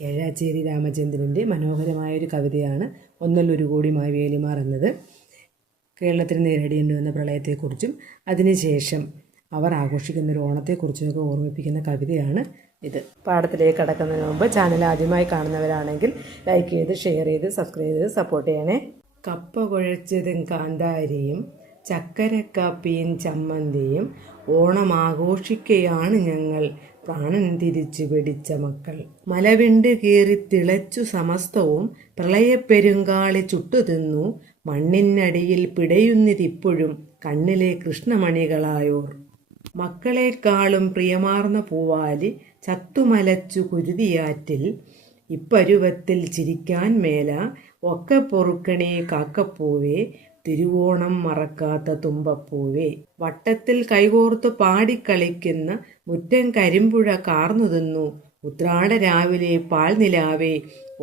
ഏഴാച്ചേരി രാമചന്ദ്രൻ്റെ മനോഹരമായൊരു കവിതയാണ് ഒന്നല്ലൊരു കോടി മാവേലിമാർ എന്നത്. കേരളത്തിന് നേരിടേണ്ടി വന്ന പ്രളയത്തെക്കുറിച്ചും അതിനുശേഷം അവർ ആഘോഷിക്കുന്ന ഒരു ഓണത്തെക്കുറിച്ചുമൊക്കെ ഓർമ്മിപ്പിക്കുന്ന കവിതയാണ് ഇത്. പാഠത്തിലേക്ക് കടക്കുന്നതിന് മുമ്പ് ചാനൽ ആദ്യമായി കാണുന്നവരാണെങ്കിൽ ലൈക്ക് ചെയ്ത്, ഷെയർ ചെയ്ത്, സബ്സ്ക്രൈബ് ചെയ്ത് സപ്പോർട്ട് ചെയ്യണേ. കപ്പ കുഴച്ചതും കാന്താരിയും ചക്കരക്കാപ്പിയും ചമ്മന്തിയും ഓണം ആഘോഷിക്കുകയാണ് ഞങ്ങൾ, പ്രാണൻ തിരിച്ചു പിടിച്ച മക്കൾ. മലവിണ്ട് കീറി തിളച്ചു സമസ്തവും പ്രളയപ്പെരുങ്കാളി ചുട്ടുതിന്നു, മണ്ണിനടിയിൽ പിടയുന്നിതിപ്പോഴും കണ്ണിലെ കൃഷ്ണമണികളായോർ. മക്കളെക്കാളും പ്രിയമാർന്ന പൂവാലി ചത്തുമലച്ചു കുരുതിയാറ്റിൽ, ഇപ്പരുവത്തിൽ ചിരിക്കാൻ മേല ഒക്കെ പൊറുക്കണേ കാക്കപ്പൂവേ, തിരുവോണം മറക്കാത്ത തുമ്പപ്പൂവേ. വട്ടത്തിൽ കൈകോർത്ത് പാടിക്കളിക്കുന്ന മുറ്റം കരിമ്പുഴ കാർന്നു തിന്നു, ഉത്രാട രാവിലെ പാൽനിലാവേ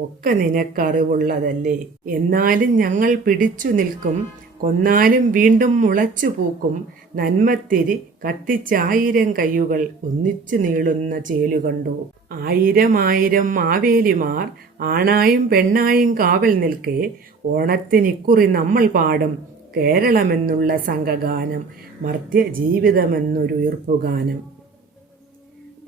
ഒക്കെ നിനക്കറിവുള്ളതല്ലേ. എന്നാലും ഞങ്ങൾ പിടിച്ചു നിൽക്കും, കൊന്നാലും വീണ്ടും മുളച്ചു പൂക്കും, നന്മത്തിരി കത്തിച്ചായിരം കയ്യുകൾ ഒന്നിച്ചു നീളുന്ന ചേലുകണ്ടോ. ആയിരം ആയിരം മാവേലിമാർ ആണായും പെണ്ണായും കാവൽ നിൽക്കെ, ഓണത്തിനിക്കുറി നമ്മൾ പാടും കേരളമെന്നുള്ള സംഘഗാനം, മർത്യ ജീവിതമെന്നൊരു ഉയർപ്പുഗാനം.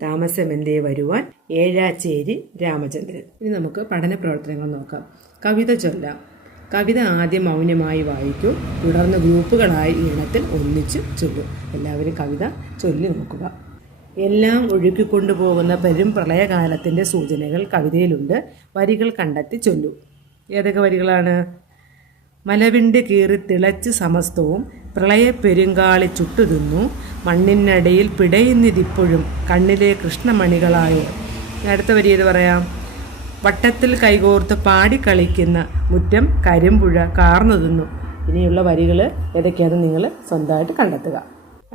താമസമെന്തേ വരുവാൻ, ഏഴാച്ചേരി രാമചന്ദ്രൻ. ഇനി നമുക്ക് പഠന പ്രവർത്തനങ്ങൾ നോക്കാം. കവിത ചൊല്ലാം. കവിത ആദ്യം മൗനമായി വായിക്കൂ, തുടർന്ന് ഗ്രൂപ്പുകളായി ഈണത്തിൽ ഒന്നിച്ചു ചൊല്ലും. എല്ലാവരും കവിത ചൊല്ലി നോക്കുക. എല്ലാം ഒഴുക്കിക്കൊണ്ടുപോകുന്ന പെരും പ്രളയകാലത്തിൻ്റെ സൂചനകൾ കവിതയിലുണ്ട്. വരികൾ കണ്ടെത്തി ചൊല്ലൂ. ഏതൊക്കെ വരികളാണ്? മലവിണ്ട് കീറി തിളച്ച് സമസ്തവും പ്രളയപ്പെരുങ്കാളി ചുട്ടുതിന്നു, മണ്ണിനടിയിൽ പിടയുന്നിതിപ്പോഴും കണ്ണിലെ കൃഷ്ണമണികളായോ. അടുത്ത വരി ഏത് പറയാം? വട്ടത്തിൽ കൈകോർത്ത് പാടിക്കളിക്കുന്ന മുറ്റം കരിമ്പുഴ കാർന്നു തിന്നു. ഇനിയുള്ള വരികൾ ഏതൊക്കെയാണെന്ന് നിങ്ങൾ സ്വന്തമായിട്ട് കണ്ടെത്തുക.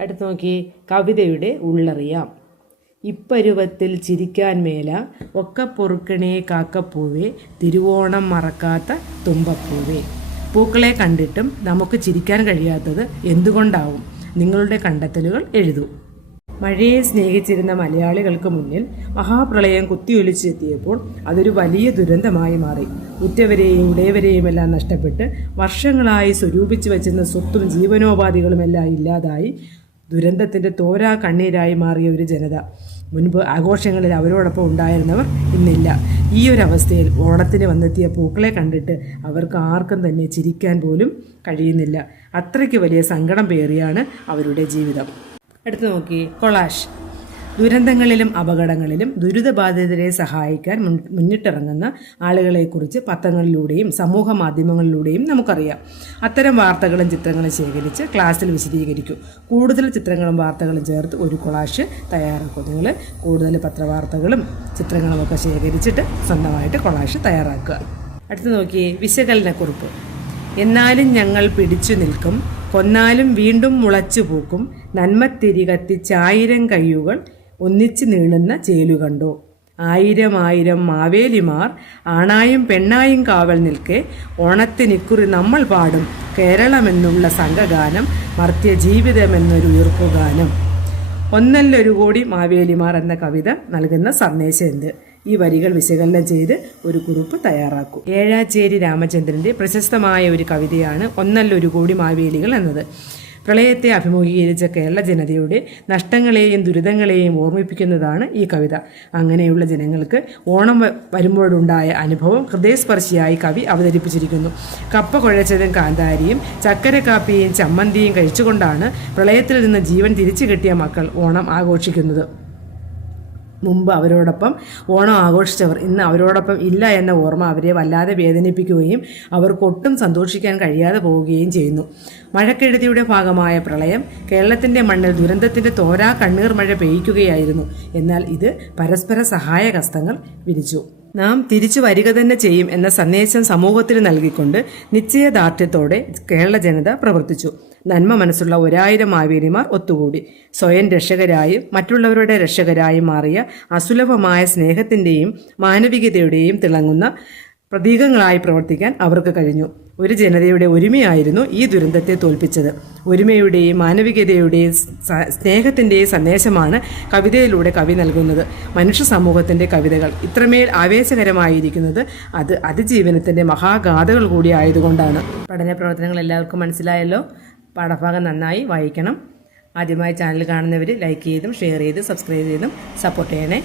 അടുത്ത് നോക്കി, കവിതയുടെ ഉള്ളറിയാം. ഇപ്പരുവത്തിൽ ചിരിക്കാൻ മേല ഒക്കെ പൊറുക്കണേ കാക്കപ്പൂവേ, തിരുവോണം മറക്കാത്ത തുമ്പപ്പൂവേ. പൂക്കളെ കണ്ടിട്ടും നമുക്ക് ചിരിക്കാൻ കഴിയാത്തത് എന്തുകൊണ്ടാവും? നിങ്ങളുടെ കണ്ടെത്തലുകൾ എഴുതൂ. മഴയെ സ്നേഹിച്ചിരുന്ന മലയാളികൾക്ക് മുന്നിൽ മഹാപ്രളയം കുത്തിയൊലിച്ചെത്തിയപ്പോൾ അതൊരു വലിയ ദുരന്തമായി മാറി. ഉറ്റവരെയും ഉടയവരെയുമെല്ലാം നഷ്ടപ്പെട്ട് വർഷങ്ങളായി സ്വരൂപിച്ചു വച്ചിരുന്ന സ്വത്തും ജീവനോപാധികളുമെല്ലാം ഇല്ലാതായി ദുരന്തത്തിൻ്റെ തോരാ കണ്ണീരായി മാറിയ ഒരു ജനത. മുൻപ് ആഘോഷങ്ങളിൽ അവരോടൊപ്പം ഉണ്ടായിരുന്നവർ ഇന്നില്ല. ഈ ഒരു അവസ്ഥയിൽ ഓണത്തിന് വന്നെത്തിയ പൂക്കളെ കണ്ടിട്ട് അവർക്ക് ആർക്കും തന്നെ ചിരിക്കാൻ പോലും കഴിയുന്നില്ല. അത്രയ്ക്ക് വലിയ സങ്കടം പേറിയാണ് അവരുടെ ജീവിതം. അടുത്ത് നോക്കി, കൊളാഷ്. ദുരന്തങ്ങളിലും അപകടങ്ങളിലും ദുരിതബാധിതരെ സഹായിക്കാൻ മുന്നിട്ടിറങ്ങുന്ന ആളുകളെക്കുറിച്ച് പത്രങ്ങളിലൂടെയും സമൂഹ മാധ്യമങ്ങളിലൂടെയും നമുക്കറിയാം. അത്തരം വാർത്തകളും ചിത്രങ്ങളും ശേഖരിച്ച് ക്ലാസ്സിൽ വിശദീകരിക്കൂ. കൂടുതൽ ചിത്രങ്ങളും വാർത്തകളും ചേർത്ത് ഒരു കൊളാഷ് തയ്യാറാക്കും. നിങ്ങൾ കൂടുതൽ പത്രവാർത്തകളും ചിത്രങ്ങളുമൊക്കെ ശേഖരിച്ചിട്ട് സ്വന്തമായിട്ട് കൊളാഷ് തയ്യാറാക്കുക. അടുത്ത് നോക്കി, വിശകലനക്കുറിപ്പ്. എന്നാലും ഞങ്ങൾ പിടിച്ചു നിൽക്കും, കൊന്നാലും വീണ്ടും മുളച്ചു പൂക്കും, നന്മത്തിരി കത്തിച്ചായിരം കയ്യുകൾ ഒന്നിച്ചു നീളുന്ന ചേലുകണ്ടോ. ആയിരം ആയിരം മാവേലിമാർ ആണായും പെണ്ണായും കാവൽ നിൽക്കെ, ഓണത്തിനിക്കുറി നമ്മൾ പാടും കേരളമെന്നുള്ള സംഘഗാനം, മർത്യ ജീവിതമെന്നൊരു ഉയർപ്പുഗാനം. ഒന്നല്ലൊരു കോടി മാവേലിമാർ എന്ന കവിത നൽകുന്ന സന്ദേശം എന്ത്? ഈ വരികൾ വിശകലനം ചെയ്ത് ഒരു കുറിപ്പ് തയ്യാറാക്കൂ. ഏഴാച്ചേരി രാമചന്ദ്രൻ്റെ പ്രശസ്തമായ ഒരു കവിതയാണ് ഒന്നല്ലൊരു കോടി മാവേലികൾ എന്നത്. പ്രളയത്തെ അഭിമുഖീകരിച്ച കേരള ജനതയുടെ നഷ്ടങ്ങളെയും ദുരിതങ്ങളെയും ഓർമ്മിപ്പിക്കുന്നതാണ് ഈ കവിത. അങ്ങനെയുള്ള ജനങ്ങൾക്ക് ഓണം വരുമ്പോഴുണ്ടായ അനുഭവം ഹൃദയസ്പർശിയായി കവി അവതരിപ്പിച്ചിരിക്കുന്നു. കപ്പ കുഴച്ചതും കാന്താരിയും ചക്കരക്കാപ്പിയും ചമ്മന്തിയും കഴിച്ചുകൊണ്ടാണ് പ്രളയത്തിൽ നിന്ന് ജീവൻ തിരിച്ചു കിട്ടിയ മക്കൾ ഓണം ആഘോഷിക്കുന്നത്. മുമ്പ് അവരോടൊപ്പം ഓണം ആഘോഷിച്ചവർ ഇന്ന് അവരോടൊപ്പം ഇല്ല എന്ന ഓർമ്മ അവരെ വല്ലാതെ വേദനിപ്പിക്കുകയും അവർക്കൊട്ടും സന്തോഷിക്കാൻ കഴിയാതെ പോവുകയും ചെയ്യുന്നു. മഴക്കെടുതിയുടെ ഭാഗമായ പ്രളയം കേരളത്തിൻ്റെ മണ്ണിൽ ദുരന്തത്തിൻ്റെ തോരാ കണ്ണീർ മഴ പെയ്യ്ക്കുകയായിരുന്നു. എന്നാൽ ഇത് പരസ്പര സഹായഹസ്തങ്ങൾ വിരിച്ചു. നാം തിരിച്ചു വരിക തന്നെ ചെയ്യും എന്ന സന്ദേശം സമൂഹത്തിന് നൽകിക്കൊണ്ട് നിശ്ചയദാർഢ്യത്തോടെ കേരള ജനത പ്രവർത്തിച്ചു. നന്മ മനസ്സുള്ള 1000 മാവേലിമാർ ഒത്തുകൂടി. സ്വയം രക്ഷകരായും മറ്റുള്ളവരുടെ രക്ഷകരായും മാറിയ അസുലഭമായ സ്നേഹത്തിൻ്റെയും മാനവികതയുടെയും തിളങ്ങുന്ന പ്രതീകങ്ങളായി പ്രവർത്തിക്കാൻ അവർക്ക് കഴിഞ്ഞു. ഒരു ജനതയുടെ ഒരുമയായിരുന്നു ഈ ദുരന്തത്തെ തോൽപ്പിച്ചത്. ഒരുമയുടെയും മാനവികതയുടെയും സ്നേഹത്തിൻ്റെയും സന്ദേശമാണ് കവിതയിലൂടെ കവി നൽകുന്നത്. മനുഷ്യ സമൂഹത്തിൻ്റെ കവിതകൾ ഇത്രമേൽ ആവേശകരമായിരിക്കുന്നത് അത് അതിജീവനത്തിൻ്റെ മഹാഗാഥകൾ കൂടി ആയതുകൊണ്ടാണ്. പഠന പ്രവർത്തനങ്ങൾ എല്ലാവർക്കും മനസ്സിലായല്ലോ. പാഠഭാഗം നന്നായി വായിക്കണം. ആദ്യമായി ചാനൽ കാണുന്നവർ ലൈക്ക് ചെയ്തും ഷെയർ ചെയ്തും സബ്സ്ക്രൈബ് ചെയ്തും സപ്പോർട്ട് ചെയ്യണേ.